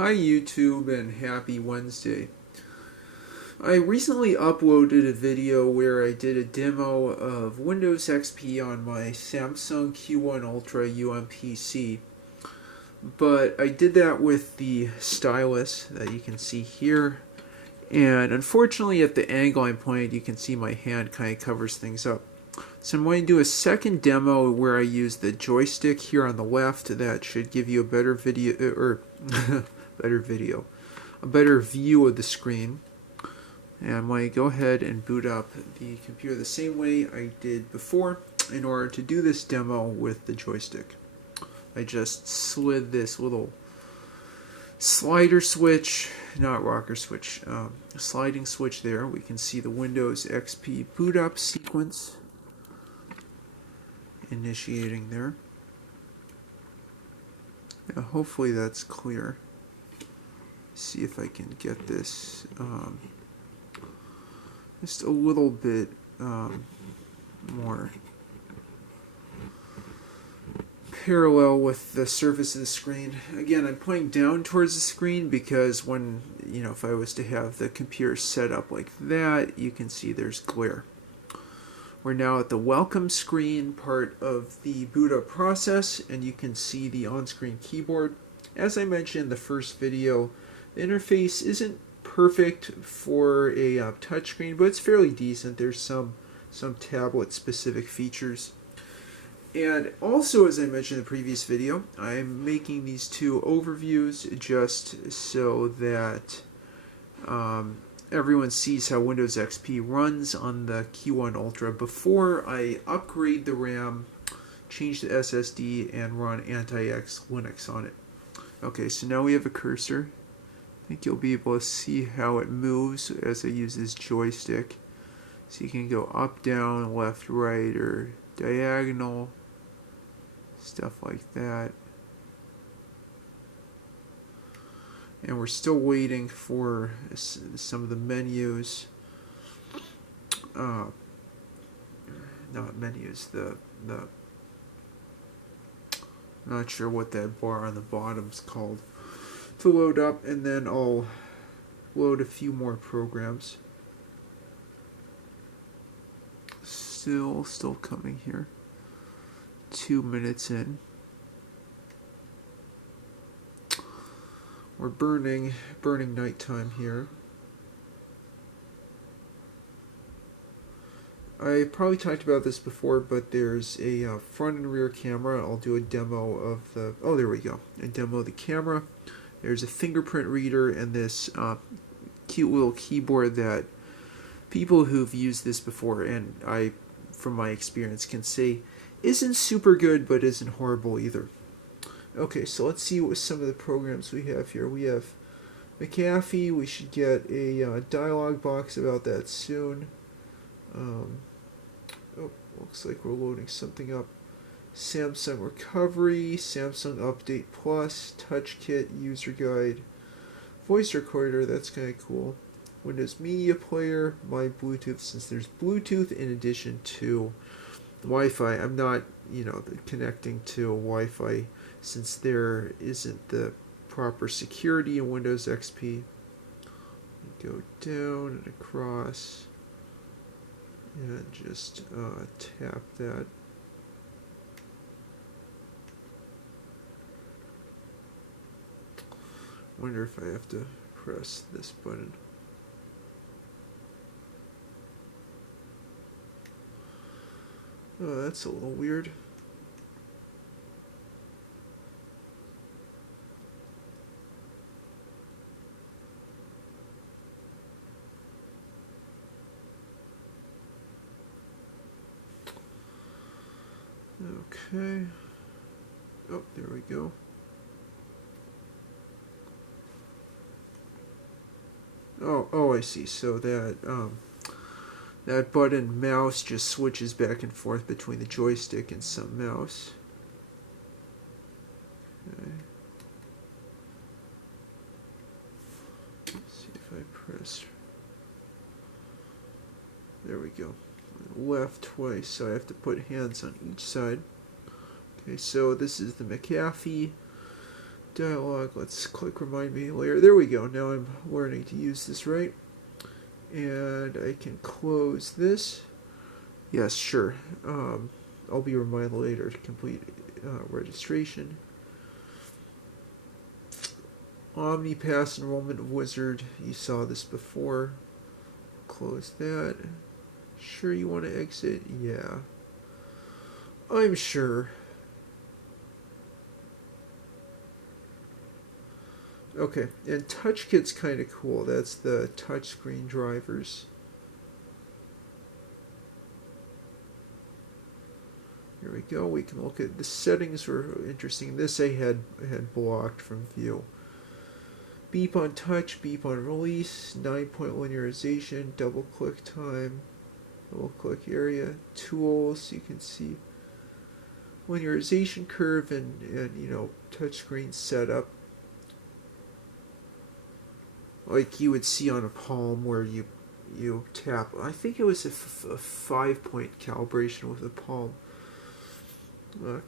Hi YouTube and happy Wednesday. I recently uploaded a video where I did a demo of Windows XP on my Samsung Q1 Ultra UMPC, but I did that with the stylus that you can see here, and unfortunately at the angle I'm pointed you can see my hand kind of covers things up. So I'm going to do a second demo where I use the joystick here on the left. That should give you a better video, a better view of the screen. And I'm going to go ahead and boot up the computer the same way I did before in order to do this demo with the joystick. I just slid this little slider switch, not rocker switch, sliding switch there. We can see the Windows XP boot up sequence initiating there. Now, hopefully that's clear. See if I can get this just a little bit more parallel with the surface of the screen. Again, I'm pointing down towards the screen because when, if I was to have the computer set up like that, you can see there's glare. We're now at the welcome screen part of the boot up process, and you can see the on-screen keyboard. As I mentioned in the first video, the interface isn't perfect for a touchscreen, but it's fairly decent. There's some tablet-specific features. And also, as I mentioned in the previous video, I'm making these two overviews just so that everyone sees how Windows XP runs on the Q1 Ultra before I upgrade the RAM, change the SSD, and run anti-X Linux on it. Okay, so now we have a cursor. I think you'll be able to see how it moves as I use this joystick. So you can go up, down, left, right, or diagonal, stuff like that. And we're still waiting for some of the menus. Not menus, not sure what that bar on the bottom's called, to load up, and then I'll load a few more programs. Still coming here. 2 minutes in. We're burning nighttime here. I probably talked about this before, but there's a front and rear camera. I'll do a demo of the, oh there we go, a demo of the camera. There's a fingerprint reader and this cute little keyboard that people who've used this before, and I, from my experience, can say isn't super good, but isn't horrible either. Okay, so let's see what some of the programs we have here. We have McAfee. We should get a dialog box about that soon. Oh, looks like we're loading something up. Samsung Recovery, Samsung Update Plus, TouchKit, User Guide, Voice Recorder, that's kind of cool. Windows Media Player, My Bluetooth, since there's Bluetooth in addition to Wi-Fi. I'm not, connecting to Wi-Fi since there isn't the proper security in Windows XP. Go down and across and just tap that. Wonder if I have to press this button. Oh, that's a little weird. Okay. Oh, there we go. Oh, I see. So that that button mouse just switches back and forth between the joystick and some mouse. Okay. Let's see if I press. There we go. Left twice, so I have to put hands on each side. Okay, so this is the McAfee dialog. Let's click remind me later. There we go. Now I'm learning to use this right. And I can close this. Yes, sure. I'll be reminded later to complete registration. OmniPass enrollment wizard. You saw this before. Close that. Sure you want to exit? Yeah. I'm sure. Okay, and TouchKit's kind of cool. That's the touchscreen drivers. Here we go. We can look at the settings. Were interesting. This I had blocked from view. Beep on touch, beep on release, 9-point linearization, double click time, double click area, tools. You can see linearization curve and you know, touchscreen setup. Like you would see on a palm where you tap. I think it was a 5-point calibration with the palm.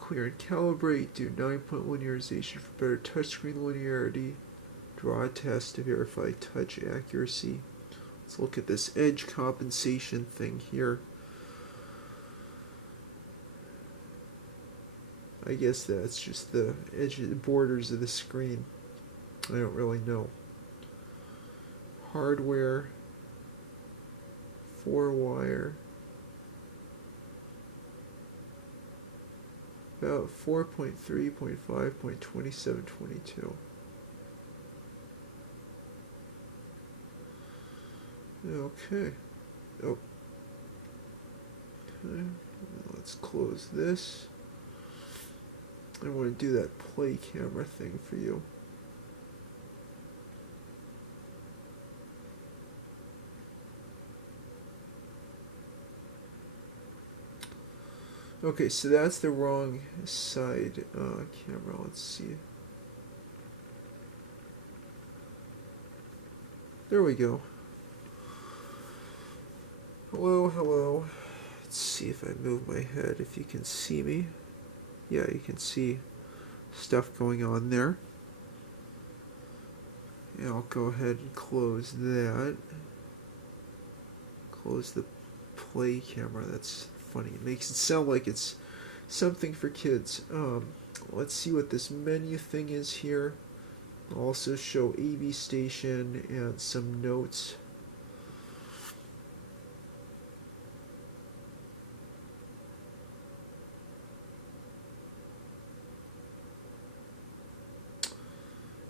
Clear and calibrate, do 9-point linearization for better touchscreen linearity. Draw a test to verify touch accuracy. Let's look at this edge compensation thing here. I guess that's just the edge, the borders of the screen. I don't really know. Hardware, 4-wire, about 4.3.5.2722. Okay. Oh. Okay. Let's close this. I want to do that play camera thing for you. Okay, so that's the wrong side camera. Let's see. There we go. Hello, hello. Let's see if I move my head, if you can see me. Yeah, you can see stuff going on there. Yeah, I'll go ahead and close that. Close the play camera. That's funny. It makes it sound like it's something for kids. Let's see what this menu thing is here. I'll also show AV station and some notes.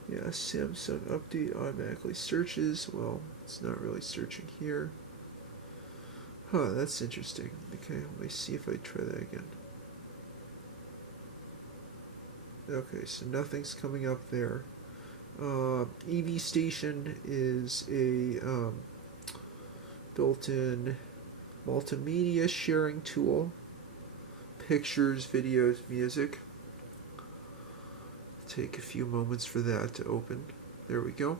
Yeah, Samsung update automatically searches. Well, it's not really searching here. Huh, that's interesting. Okay, let me see if I try that again. Okay, so nothing's coming up there. AV Station is a built-in multimedia sharing tool. Pictures, videos, music. Take a few moments for that to open. There we go.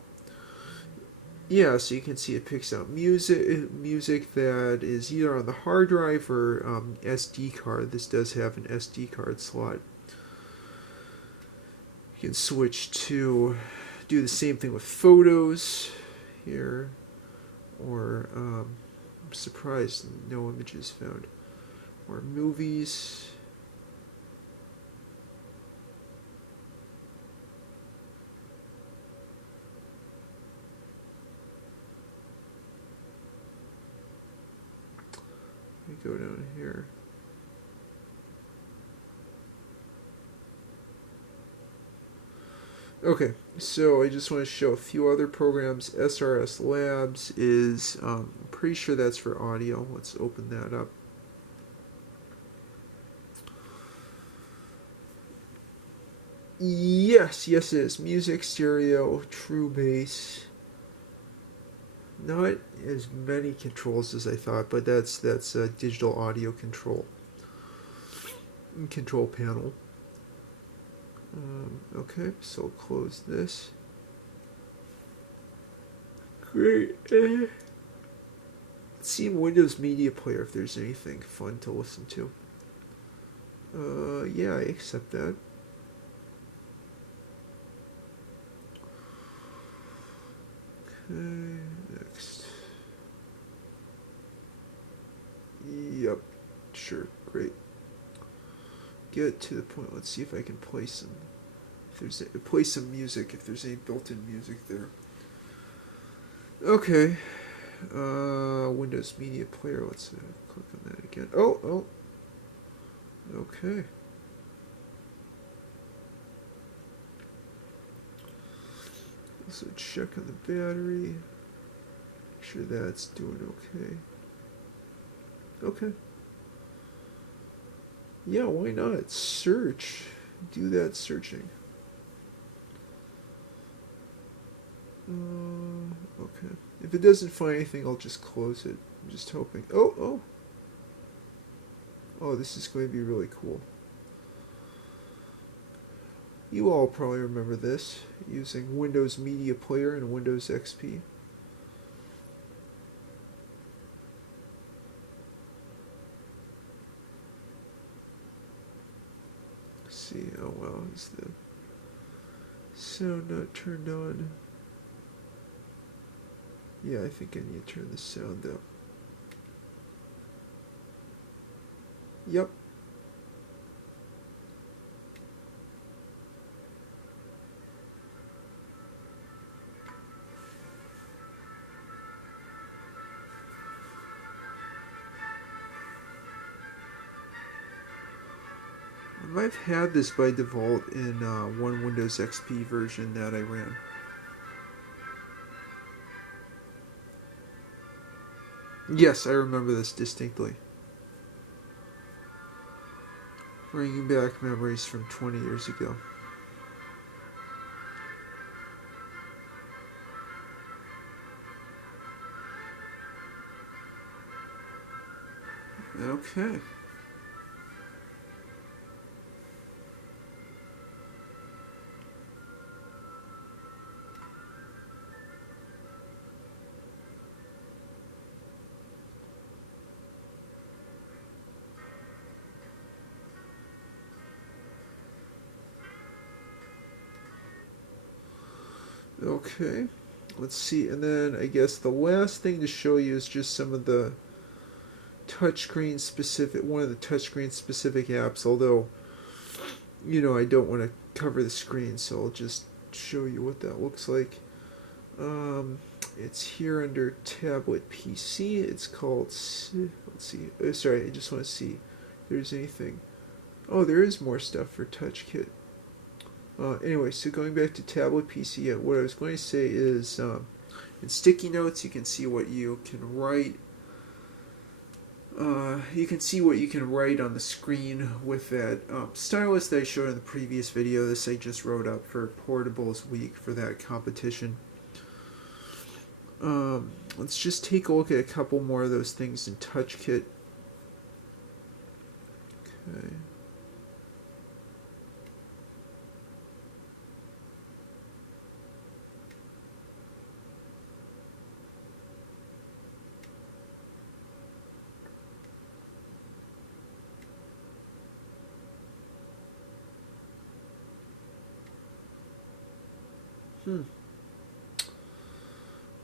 Yeah, so you can see it picks out music that is either on the hard drive or SD card. This does have an SD card slot. You can switch to do the same thing with photos here, or I'm surprised no images found, or movies. Let me go down here. Okay, so I just want to show a few other programs. SRS Labs is, I'm pretty sure that's for audio. Let's open that up. Yes, it is. Music, stereo, true bass. Not as many controls as I thought, but that's a digital audio control panel. Okay, so close this. Great. Let's see in Windows Media Player if there's anything fun to listen to. Yeah, I accept that. Okay, next. Yep, sure, great. Get to the point. Let's see if I can play some. If there's play some music. If there's any built-in music there. Okay. Windows Media Player. Let's click on that again. Oh. Okay. So check on the battery. Make sure that's doing okay. Okay. Yeah, why not? Search. Do that searching. Okay. If it doesn't find anything, I'll just close it. I'm just hoping. Oh, this is going to be really cool. You all probably remember this, using Windows Media Player and Windows XP. Let's see, oh wow, is the sound not turned on? Yeah, I think I need to turn the sound up. Yep. I might have had this by default in one Windows XP version that I ran. Yes, I remember this distinctly. Bringing back memories from 20 years ago. Okay. Okay, let's see, and then I guess the last thing to show you is just some of the touchscreen specific, one of the touchscreen specific apps, although, you know, I don't want to cover the screen, so I'll just show you what that looks like. It's here under tablet PC. It's called, let's see, sorry, I just want to see if there's anything. Oh, there is more stuff for TouchKit. Anyway, so going back to tablet PC, what I was going to say is in sticky notes you can see what you can write. You can see what you can write on the screen with that stylus that I showed in the previous video. This I just wrote up for Portables Week for that competition. Let's just take a look at a couple more of those things in TouchKit. Okay.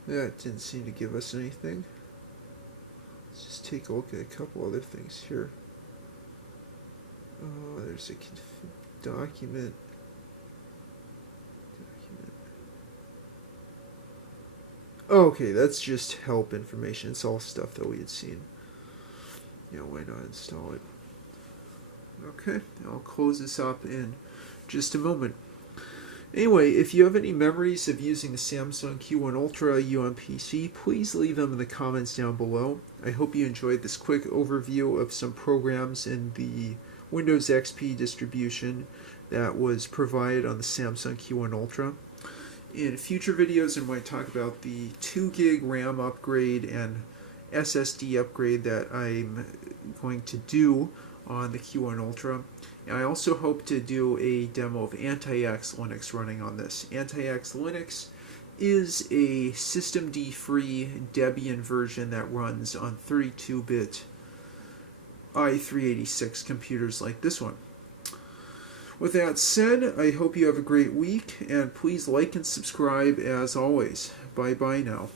That didn't seem to give us anything. Let's just take a look at a couple other things here. There's a document. Oh, okay, that's just help information. It's all stuff that we had seen. Yeah, why not install it? Okay, I'll close this up in just a moment. Anyway, if you have any memories of using the Samsung Q1 Ultra on PC, please leave them in the comments down below. I hope you enjoyed this quick overview of some programs in the Windows XP distribution that was provided on the Samsung Q1 Ultra. In future videos, I'm going to talk about the 2 gig RAM upgrade and SSD upgrade that I'm going to do on the Q1 Ultra. And I also hope to do a demo of Anti-X Linux running on this. Anti-X Linux is a systemd-free Debian version that runs on 32-bit i386 computers like this one. With that said, I hope you have a great week, and please like and subscribe as always. Bye-bye now.